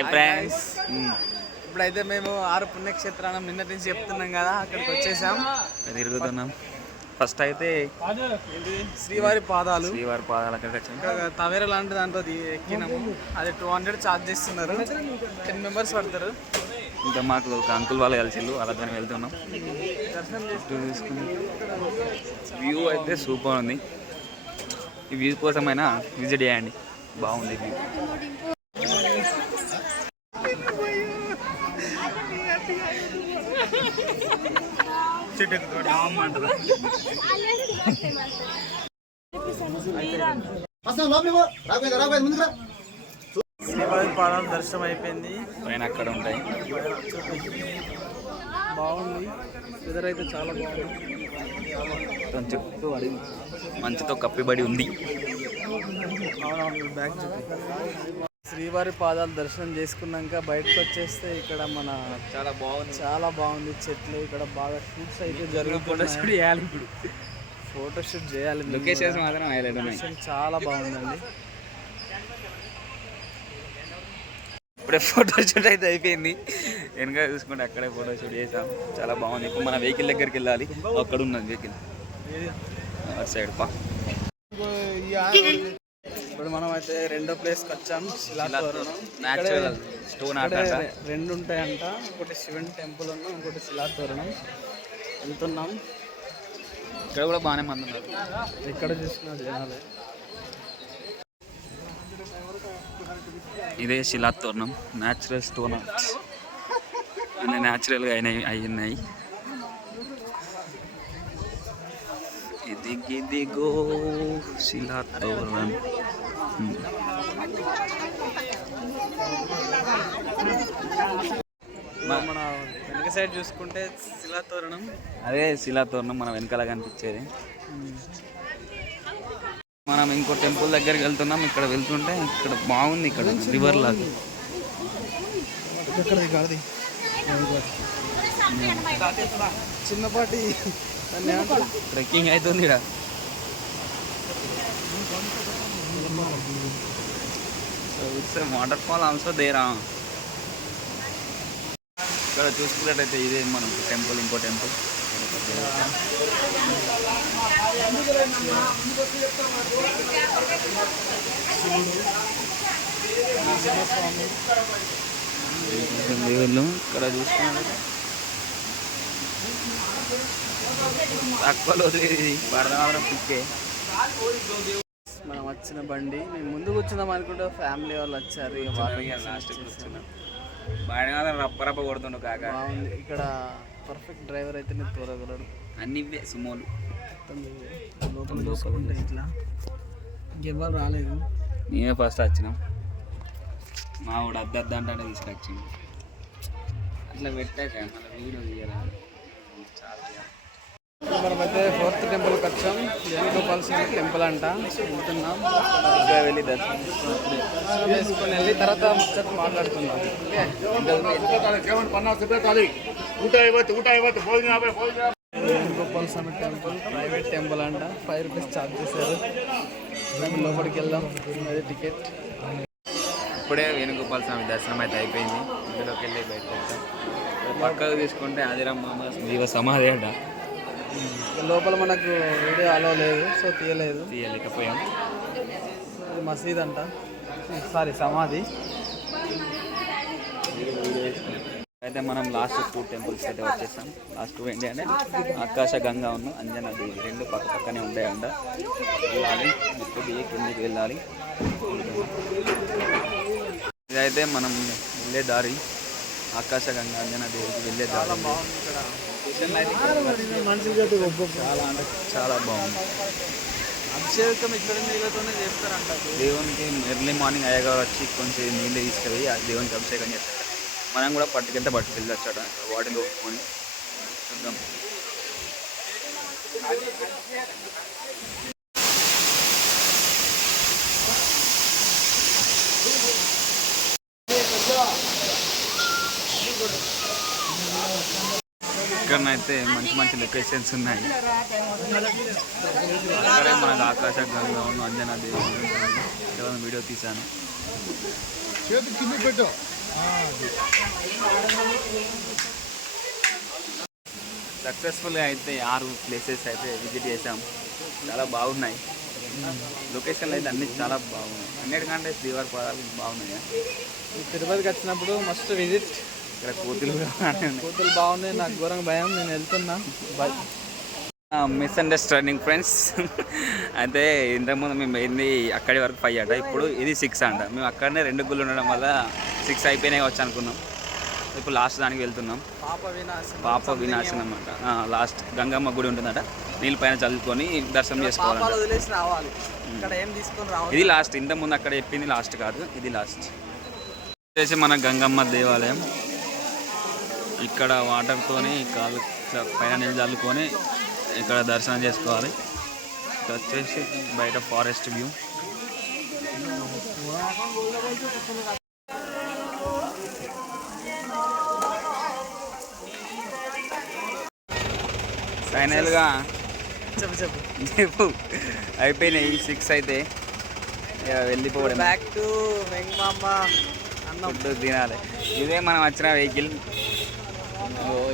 Hi friends. ఇప్పుడైతే మేము 6 పుణ్యక్షేత్రాలను నిన్నటి నుంచి చెప్తున్నాం కదా, అక్కడికి వచ్చేసాం, తిరుగుతున్నాం. ఫస్ట్ అయితే శ్రీవారి పాదాలు అక్కడికి వచ్చాం. తవేర లాంటి దాంట్లో ఎక్కినాము. అది 200 ఛార్జ్ చేస్తున్నారు. 10 మెంబర్స్ పడతారు. ఇంకా మాకు ఒక అంకుల్ వాళ్ళు కలిసిళ్ళు, వాళ్ళతో వెళ్తున్నాం. చూసుకుని వ్యూ అయితే సూపర్ ఉంది. ఈ వ్యూ కోసమైనా విజిట్ చేయండి, బాగుంది వ్యూ. శ్రీవారి పాదాలు దర్శనం అయిపోయింది. పైన అక్కడ ఉంటాయి, బాగుంది. వెదర్ అయితే చాలా బాగుంది. మొత్తం చుట్టూ అడవి మంచుతో కప్పిబడి ఉంది. బ్యాక్ శ్రీవారి పాదాలు దర్శనం చేసుకున్నాక బయటకు వచ్చేస్తే ఇక్కడ మన చాలా బాగుంది చెట్లు. ఇక్కడ బాగా షూట్స్ అయితే జరుగుతున్నాయి. ఫోటోషూట్ చేయాలి. లొకేషన్స్ మాత్రం హైలైట్ ఉన్నాయి. చాలా బాగుందండి. ఇప్పుడే ఫోటోషూట్ అయితే అయిపోయింది. వెనక చూసుకుంటే అక్కడే ఫోటోషూట్ చేసాం, చాలా బాగుంది. ఇప్పుడు మన వెహికల్ దగ్గరికి వెళ్ళాలి. అక్కడ ఉన్నది వెహికల్ అటు సైడ్ పా. ఇప్పుడు మనం అయితే రెండో ప్లేస్కి వచ్చాం, శిలాతోరణం. న్యాచురల్ స్టోన్ ఆర్ట్ అంట. 2 ఉంటాయంట, ఒకటి శివుని టెంపుల్ ఉన్న, ఇంకోటి శిలాతోరణం. వెళ్తున్నాం. ఇక్కడ కూడా బాగానే మంది ఉన్నారు. ఎక్కడ చూసినా జనాలే. ఇదే శిలాతోరణం, న్యాచురల్ స్టోన్ ఆర్ట్ అన్నీ న్యాచురల్గా అయినాయి. ఇదిగో శిలాతోరణం. మన వెనక సైడ్ చూసుకుంటే శిలాతోరణం. అదే శిలాతోరణం మన వెనకాల కనిపించేది. మనం ఇంకో టెంపుల్ దగ్గరికి వెళ్తున్నాం. ఇక్కడ వెళ్తుంటే ఇక్కడ బాగుంది, ఇక్కడ రివర్ లాగా. చిన్నపాటి ట్రెక్కింగ్ అవుతుంది. ఇట్స్ వాటర్ ఫాల్ ఆల్సో దేరా. ఇక్కడ చూసుకున్నట్టయితే ఇదే మనం టెంపుల్, ఇంకో టెంపుల్. దేవుళ్ళు ఇక్కడ చూసుకున్నట్టు తక్కువలో పడదాం పిక్కే. మనం వచ్చిన బండి మేము ముందు కూర్చుందాం అనుకుంటే ఫ్యామిలీ వాళ్ళు వచ్చారు. లాస్ట్ కూర్చున్నాం. బాగా రప్ప కొడుతుండు కాక. బాగుంది. ఇక్కడ పర్ఫెక్ట్ డ్రైవర్ అయితే నేను తోలగలడు. అన్ని సుమోలు లోపల చూసుకుంటే ఇట్లా ఇంకెవ్వరు రాలేదు. మేమే ఫస్ట్ వచ్చినాం. మా వాడు అద్దంటే తీసుకొచ్చింది. అట్లా పెట్టాక మళ్ళీ వీడియో తీయాలి. మనమైతే 4th టెంపుల్కి వచ్చాం. వేణుగోపాల స్వామి టెంపుల్ అంట. వెళ్తున్నాం. వెళ్ళి దర్శనం చేసుకొని వెళ్ళి తర్వాత ముచ్చట మాట్లాడుతున్నాం. వేణుగోపాల స్వామి టెంపుల్ ప్రైవేట్ టెంపుల్ అంట. 5 రూపీస్ ఛార్జ్ చేశారు. లోపలికి వెళ్దాం. అది టికెట్. ఇప్పుడే వేణుగోపాల స్వామి దర్శనం అయితే అయిపోయింది. ఇందులోకి వెళ్ళి బయటకు వచ్చాం. పక్కకు తీసుకుంటే ఆదిరామ జీవ సమాధి అంట. లోపల మనకు వీడియో అలో లేదు, సో తీయలేకపోయాం. ఇది మసీద్ అంట, సారీ సమాధి. అయితే మనం లాస్ట్ 2 టెంపుల్స్ అయితే వచ్చేసాం. లాస్ట్ ఏంటి అంటే ఆకాశ గంగా ఉన్న అంజనా దేవి, 2 పక్కనే ఉంటాయంట. వెళ్ళాలి, మెట్టు దిగి కిందికి వెళ్ళాలి. ఇదైతే మనం వెళ్ళే దారి, ఆకాశ గంగా అంజనా దేవికి వెళ్ళే దారి. చాలా బాగుంది. ఇక్కడ చాలా అంటే చాలా బాగుంది. అభిషేకం ఇక్కడ నీళ్ళతోనే చేస్తారంట. దేవునికి ఎర్లీ మార్నింగ్ అయ్యగారు వచ్చి కొంచెం నీళ్ళు తీసుకెళ్ళి దేవునికి అభిషేకం చేస్తారు. మనం కూడా పట్టుకెళ్ళి వచ్చాడ వాటిలో ఒప్పుకొని చూద్దాం. ఇక్కడనైతే మంచి లొకేషన్స్ ఉన్నాయి. అక్కడే మనకు ఆకాశ గంగా అంజనా దేవి వీడియో తీశాను. సక్సెస్ఫుల్గా అయితే 6 ప్లేసెస్ అయితే విజిట్ చేసాం. చాలా బాగున్నాయి. లొకేషన్లు అయితే అన్నీ చాలా బాగున్నాయి. అన్నిటికంటే శ్రీవారి పాదాలు బాగున్నాయి. ఈ తిరుపతికి వచ్చినప్పుడు మస్ట్ విజిట్. ఇక్కడ కోతులు కూడా బాగానే ఉన్నాయి. కోతులు బాగున్నాయి. నాకు ఘోరంగా భయం. నేను వెళ్తున్నా. Misunderstanding friends. అయితే ఇంతకుముందు మేము పోయింది అక్కడి వరకు 5 అట, ఇప్పుడు ఇది 6 అంట. మేము అక్కడనే 2 గుళ్ళు ఉండడం వల్ల 6 అయిపోయినాయి వచ్చి అనుకున్నాం. ఇప్పుడు లాస్ట్ దానికి వెళ్తున్నాం. పాప వినాశనం అన్నమాట. లాస్ట్ గంగమ్మ గుడి ఉంటుందట. నీళ్ళ పైన చల్లుకొని దర్శనం చేసుకోవాలి. ఇది లాస్ట్. ఇంతకుముందు అక్కడ చెప్పింది లాస్ట్ కాదు, ఇది లాస్ట్. వచ్చేసి మన గంగమ్మ దేవాలయం. ఇక్కడ వాటర్తోని కాళ్ళు పైన నీళ్ళు చల్లుకొని ఇక్కడ దర్శనం చేసుకోవాలి. ఇక్కడ వచ్చేసి బయట ఫారెస్ట్ వ్యూ. ఫైనల్గా చెప్పు అయిపోయినాయి 6 అయితే వెళ్ళిపోవడం. బ్యాక్ టు వెంగమాంబ అన్నం ఫుడ్ తినాలి. ఇదే మనం వచ్చిన వెహికల్.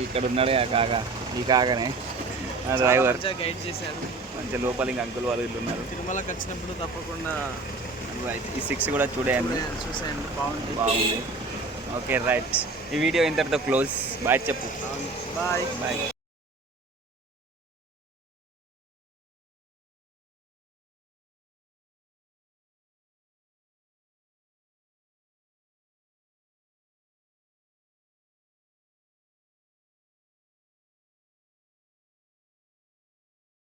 ఇక్కడ ఉన్నాడు కాక, ఈ కాకనే డ్రైవర్ గైడ్ చేశారు. మంచి లోపల ఇంకా అంకుల్ వాళ్ళు ఇల్లు ఉన్నారు. తిరుమలకి వచ్చినప్పుడు తప్పకుండా ఈ 6 కూడా చూడండి. చూసేయండి. బాగుంది. Okay right. ఈ వీడియో ఇంతటితో క్లోజ్. బాయ్ చెప్పు. Bye bye.